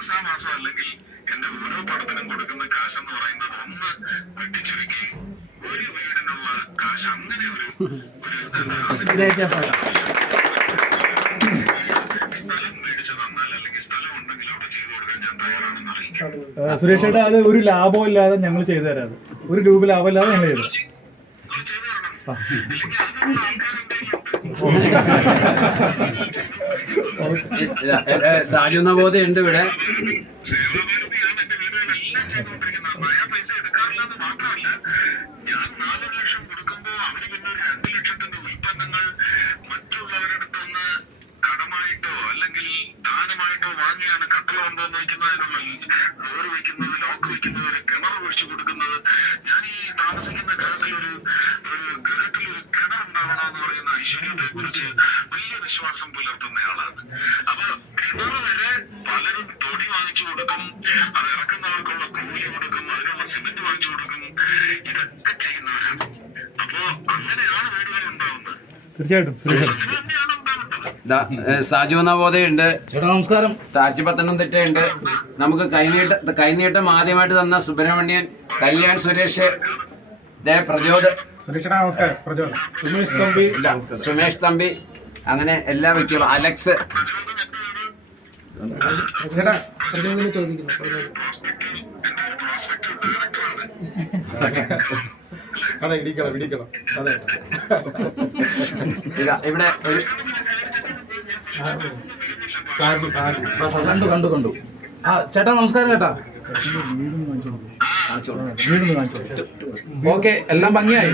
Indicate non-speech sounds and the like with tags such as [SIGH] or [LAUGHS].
മാസം അല്ലെങ്കിൽ എന്റെ ഓരോ പടത്തിനും കൊടുക്കുന്ന കാശ് എന്ന് പറയുന്നത് ഒന്ന് വെട്ടിച്ചുരുക്കി ഒരു വീടിനുള്ള കാശ് അങ്ങനെ ഒരു സ്ഥലം മേടിച്ചു തന്നാൽ അല്ലെങ്കിൽ സ്ഥലം ഉണ്ടെങ്കിൽ അവിടെ ചെയ്തു കൊടുക്കാൻ ഞാൻ തയ്യാറാണെന്ന് അറിയിക്കാം. സുരേഷ് അത് ഒരു ലാഭം ഇല്ലാതെ ഞങ്ങൾ ചെയ്തു തരാം. ഒരു രൂപ ലാഭം ഇല്ലാതെ ഞങ്ങൾ ചെയ്തു. ചെയ്തു തരണം. അല്ലെങ്കിൽ അതിനുള്ള [LAUGHS] [LAUGHS] [LAUGHS] സാജു നവോദയ ഉണ്ട് ഇവിടെ. താമസിക്കുന്ന ഗൃഹത്തിൽ ഒരു ഗൃഹത്തിൽ ഒരു കിണർ ഉണ്ടാവണമെന്ന് പറയുന്ന ഐശ്വര്യത്തെ കുറിച്ച് വിശ്വാസം പുലർത്തുന്നയാളാണ് അപ്പൊ കിണർ വരെ പലരും തൊടി വാങ്ങിച്ചു കൊടുക്കും അത് ഇറക്കുന്നവർക്കുള്ള കൂലി കൊടുക്കും അതിനുള്ള സിമെന്റ് വാങ്ങിച്ചു കൊടുക്കും. ഇതൊക്കെ ചെയ്യുന്നവരാണ്. അപ്പോ അങ്ങനെയാണ് വീടുകൾ ഉണ്ടാവുന്നത്. തീർച്ചയായിട്ടും സാജു നവോദയുണ്ട് ചേട്ടാ നമസ്കാരം. താച്ചി പത്തനംതിട്ട ഉണ്ട് നമുക്ക് കൈനീട്ട കൈനീട്ടം ആദ്യമായിട്ട് തന്ന സുബ്രഹ്മണ്യൻ കല്യാൺ സുരേഷ്. പ്രചോദ് സുരേഷ് നമസ്കാരം. സുമേഷ് തമ്പി. സുമേഷ് തമ്പി. അങ്ങനെ എല്ലാ വ്യക്തികളും അലക്സ്. ഇവിടെ കണ്ടു കണ്ടു കണ്ടു. ആ ചേട്ടാ നമസ്കാരം ചേട്ടാ. ഓക്കെ എല്ലാം ഭംഗിയായി.